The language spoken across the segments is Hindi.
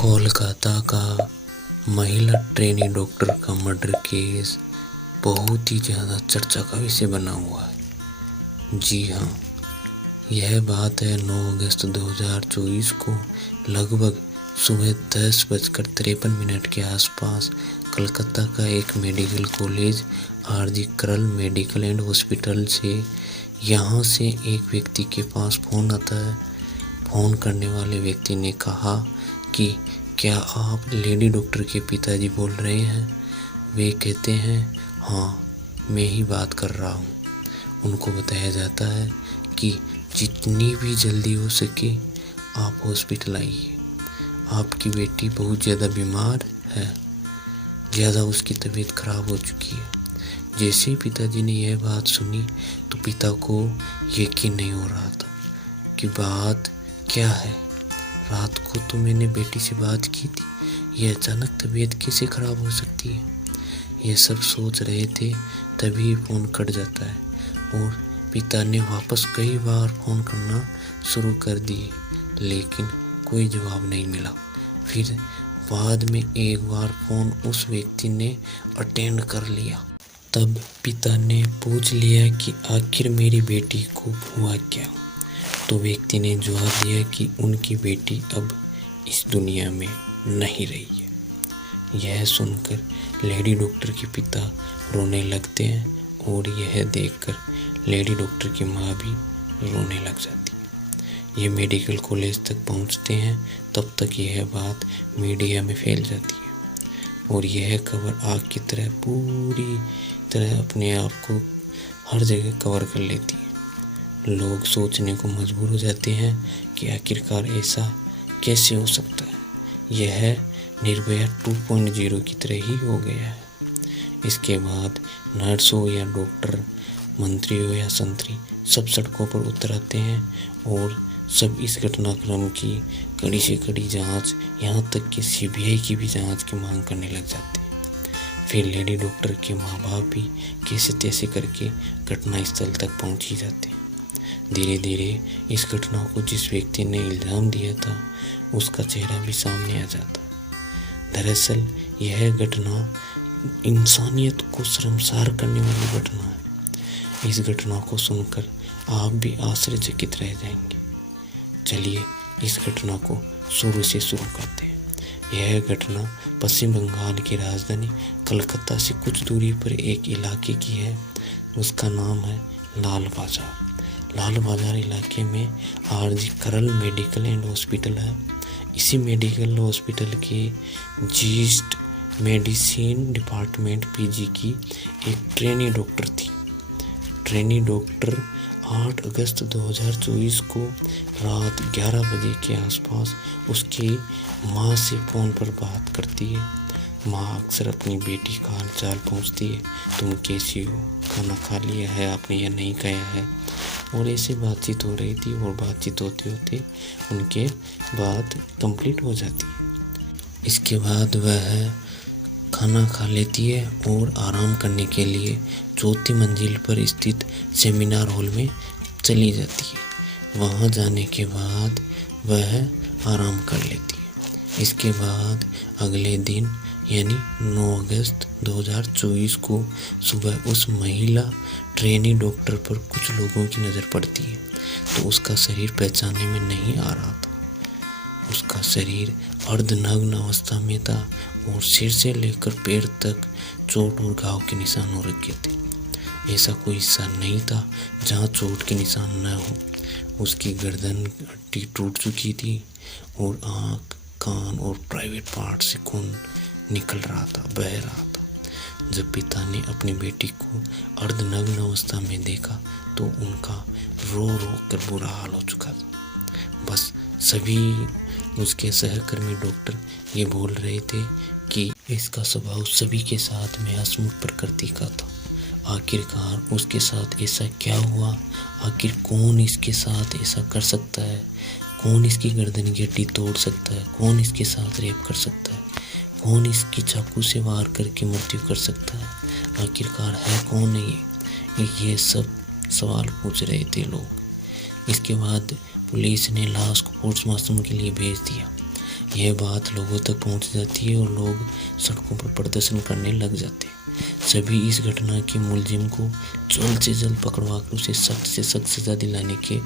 कोलकाता का महिला ट्रेनी डॉक्टर का मर्डर केस बहुत ही ज़्यादा चर्चा का विषय बना हुआ है। जी हाँ, यह बात है 9 अगस्त 2024 को लगभग सुबह 10:53 के आसपास कलकत्ता का एक मेडिकल कॉलेज आरजी करल मेडिकल एंड हॉस्पिटल से यहाँ से एक व्यक्ति के पास फ़ोन आता है। फ़ोन करने वाले व्यक्ति ने कहा कि क्या आप लेडी डॉक्टर के पिताजी बोल रहे हैं? वे कहते हैं हाँ, मैं ही बात कर रहा हूँ। उनको बताया जाता है कि जितनी भी जल्दी हो सके आप हॉस्पिटल आइए, आपकी बेटी बहुत ज़्यादा बीमार है, ज़्यादा उसकी तबीयत खराब हो चुकी है। जैसे ही पिताजी ने यह बात सुनी तो पिता को यकीन नहीं हो रहा था कि बात क्या है। रात को तो मैंने बेटी से बात की थी, ये अचानक तबीयत कैसे ख़राब हो सकती है। ये सब सोच रहे थे, तभी फ़ोन कट जाता है और पिता ने वापस कई बार फ़ोन करना शुरू कर दिए, लेकिन कोई जवाब नहीं मिला। फिर बाद में एक बार फ़ोन उस व्यक्ति ने अटेंड कर लिया। तब पिता ने पूछ लिया कि आखिर मेरी बेटी को हुआ क्या। तो व्यक्ति ने जवाब दिया कि उनकी बेटी अब इस दुनिया में नहीं रही है। यह सुनकर लेडी डॉक्टर के पिता रोने लगते हैं और यह देखकर लेडी डॉक्टर की माँ भी रोने लग जाती है। ये मेडिकल कॉलेज तक पहुंचते हैं, तब तक यह बात मीडिया में फैल जाती है और यह खबर आग की तरह पूरी तरह अपने आप को हर जगह कवर कर लेती है। लोग सोचने को मजबूर हो जाते हैं कि आखिरकार ऐसा कैसे हो सकता है। यह निर्भया 2.0 की तरह ही हो गया है। इसके बाद नर्स हो या डॉक्टर, मंत्री हो या संतरी, सब सड़कों पर उतर आते हैं और सब इस घटनाक्रम की कड़ी से कड़ी जांच, यहाँ तक कि सीबीआई की भी जांच की मांग करने लग जाते हैं। फिर लेडी डॉक्टर के माँ बाप भी कैसे तैसे करके घटनास्थल तक पहुँच ही जाते हैं। धीरे धीरे इस घटना को जिस व्यक्ति ने इल्ज़ाम दिया था उसका चेहरा भी सामने आ जाता है। दरअसल यह घटना इंसानियत को शर्मसार करने वाली घटना है। इस घटना को सुनकर आप भी आश्चर्यचकित रह जाएंगे। चलिए इस घटना को शुरू से शुरू करते हैं। यह घटना पश्चिम बंगाल की राजधानी कलकत्ता से कुछ दूरी पर एक इलाके की है। उसका नाम है लाल बाजार। लाल बाजार इलाके में आरजी करल मेडिकल एंड हॉस्पिटल है। इसी मेडिकल हॉस्पिटल के जीस्ट मेडिसिन डिपार्टमेंट पीजी की एक ट्रेनी डॉक्टर थी। ट्रेनी डॉक्टर 8 अगस्त 2024 को रात 11 बजे के आसपास उसकी माँ से फ़ोन पर बात करती है। माँ अक्सर अपनी बेटी का हालचाल पूछती है, तुम कैसी हो, खाना खा लिया है आपने या नहीं खाया है। और ऐसे बातचीत हो रही थी और बातचीत होते होते उनके बात कंप्लीट हो जाती है। इसके बाद वह खाना खा लेती है और आराम करने के लिए चौथी मंजिल पर स्थित सेमिनार हॉल में चली जाती है। वहाँ जाने के बाद वह आराम कर लेती है। इसके बाद अगले दिन यानी 9 अगस्त 2024 को सुबह उस महिला ट्रेनी डॉक्टर पर कुछ लोगों की नज़र पड़ती है तो उसका शरीर पहचानने में नहीं आ रहा था। उसका शरीर अर्धनग्न अवस्था में था और सिर से लेकर पैर तक चोट और घाव के निशान हो रखे थे। ऐसा कोई हिस्सा नहीं था जहाँ चोट के निशान न हो। उसकी गर्दन हड्डी टूट चुकी थी और आँख, कान और प्राइवेट पार्ट से खून निकल रहा था, बह रहा था। जब पिता ने अपनी बेटी को अर्धनग्न अवस्था में देखा तो उनका रो रो कर बुरा हाल हो चुका था। बस सभी उसके सहकर्मी डॉक्टर ये बोल रहे थे कि इसका स्वभाव सभी के साथ में हंसमुख प्रकृति का था। आखिरकार उसके साथ ऐसा क्या हुआ? आखिर कौन इसके साथ ऐसा कर सकता है? कौन इसकी गर्दन की हड्डी तोड़ सकता है? कौन इसके साथ रेप कर सकता है? कौन इसकी चाकू से वार करके मृत्यु कर सकता है? आखिरकार है कौन ये सब सवाल पूछ रहे थे लोग। इसके बाद पुलिस ने लाश को पोस्टमार्टम के लिए भेज दिया। यह बात लोगों तक पहुंच जाती है और लोग सड़कों पर प्रदर्शन करने लग जाते हैं। सभी इस घटना के मुलजिम को जल्द से जल्द पकड़वाकर उसे सख्त से सख्त सज़ा दिलाने के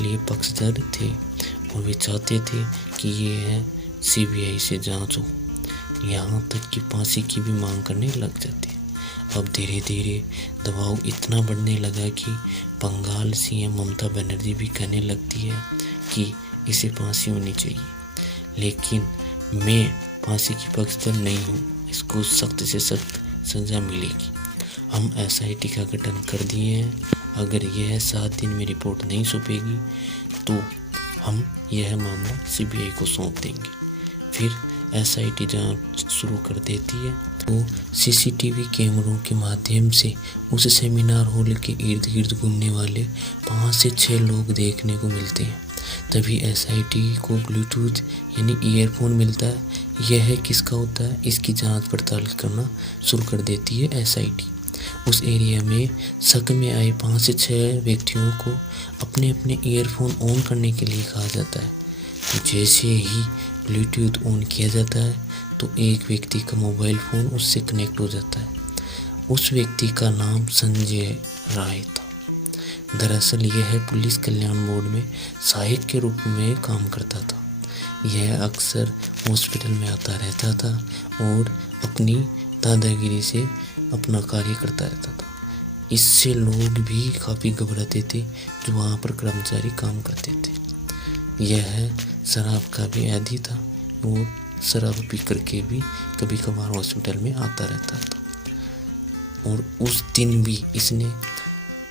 लिए पक्षधर थे और वे चाहते थे कि यह सीबीआई से जांच हो। यहाँ तक कि फांसी की भी मांग करने लग जाते। अब धीरे धीरे दबाव इतना बढ़ने लगा कि बंगाल सीएम ममता बनर्जी भी कहने लगती है कि इसे फांसी होनी चाहिए। लेकिन मैं फांसी की पक्षधर नहीं हूँ, इसको सख्त से सख्त सज़ा मिलेगी। हम एसआईटी का गठन कर दिए हैं। अगर यह 7 दिन में रिपोर्ट नहीं सौंपेगी तो हम यह मामला सीबीआई को सौंप देंगे। फिर एसआईटी जांच शुरू कर देती है तो सीसीटीवी कैमरों के माध्यम से उस सेमिनार हॉल के इर्द गिर्द घूमने वाले 5 से 6 लोग देखने को मिलते हैं। तभी एसआईटी को ब्लूटूथ यानी ईयरफोन मिलता है। यह किसका होता है, इसकी जांच पड़ताल करना शुरू कर देती है एसआईटी। उस एरिया में शक में आए 5 से 6 व्यक्तियों को अपने अपने ईयरफोन ऑन करने के लिए कहा जाता है। जैसे ही ब्लूटूथ ऑन किया जाता है तो एक व्यक्ति का मोबाइल फ़ोन उससे कनेक्ट हो जाता है। उस व्यक्ति का नाम संजय राय था। दरअसल यह पुलिस कल्याण बोर्ड में सहायक के रूप में काम करता था। यह अक्सर हॉस्पिटल में आता रहता था और अपनी दादागिरी से अपना कार्य करता रहता था। इससे लोग भी काफ़ी घबराते थे जो वहाँ पर कर्मचारी काम करते थे। यह शराब का भी आदी था और शराब पी करके भी कभी कभार हॉस्पिटल में आता रहता था। और उस दिन भी इसने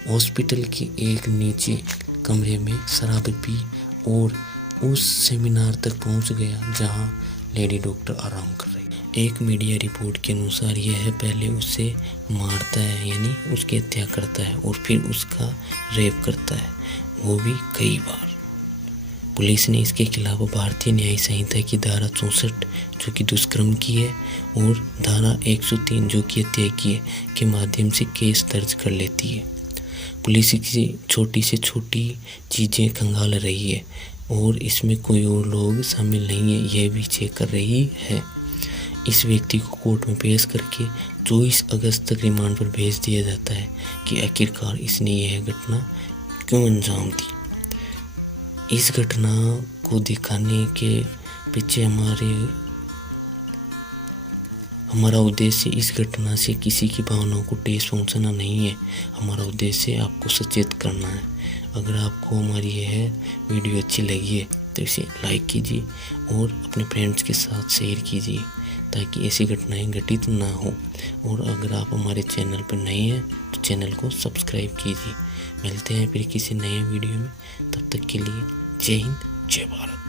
हॉस्पिटल के एक नीचे कमरे में शराब पी और उस सेमिनार तक पहुंच गया जहां लेडी डॉक्टर आराम कर रही। एक मीडिया रिपोर्ट के अनुसार यह पहले उसे मारता है यानी उसकी हत्या करता है और फिर उसका रेप करता है, वो भी कई बार। पुलिस ने इसके खिलाफ भारतीय न्याय संहिता की धारा 64 जो कि दुष्कर्म की है और धारा 103 जो कि हत्या की है के माध्यम से केस दर्ज कर लेती है। पुलिस की छोटी से छोटी चीज़ें खंगाल रही है और इसमें कोई और लोग शामिल नहीं है, यह भी चेक कर रही है। इस व्यक्ति को कोर्ट में पेश करके 24 अगस्त तक रिमांड पर भेज दिया जाता है कि आखिरकार इसने यह घटना क्यों अंजाम दी। इस घटना को दिखाने के पीछे हमारा उद्देश्य इस घटना से किसी की भावनाओं को ठेस पहुंचाना नहीं है। हमारा उद्देश्य आपको सचेत करना है। अगर आपको हमारी यह वीडियो अच्छी लगी है तो इसे लाइक कीजिए और अपने फ्रेंड्स के साथ शेयर कीजिए ताकि ऐसी घटनाएं घटित ना हो। और अगर आप हमारे चैनल पर नए हैं तो चैनल को सब्सक्राइब कीजिए। मिलते हैं फिर किसी नए वीडियो में, तब तक के लिए जय हिंद जय भारत।